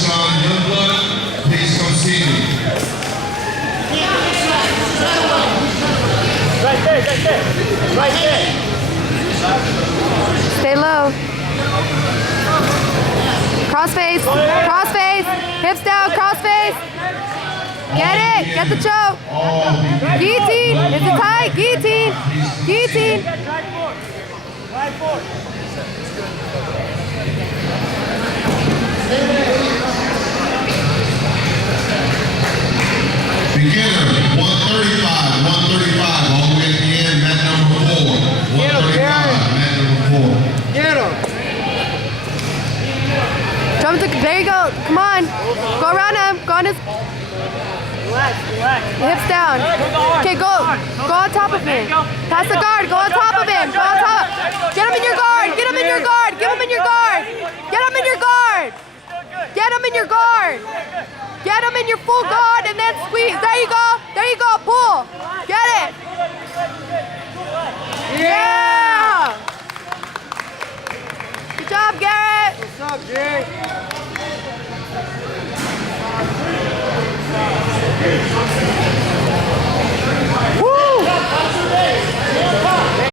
Sean Youngblood, please come see me. Right there. Right there. Stay low. Crossface. Crossface. Hips down. Crossface. Get it. Get the choke. Guillotine. Is it tight? Guillotine. Guillotine. Drive forward. Beginner, 135, 135, all the way at the end, mat number 4. 135, mat number 4. Get him. Jump to, there you go. Come on. Go around him. Go on his Relax. hips down. Okay, go on top of him. Pass the guard. Go on top of him. Go on top. Get him in your guard. Get him in your guard. Get him in your guard. Get him in your guard. Get him in your guard. Get him in your full guard and then squeeze. There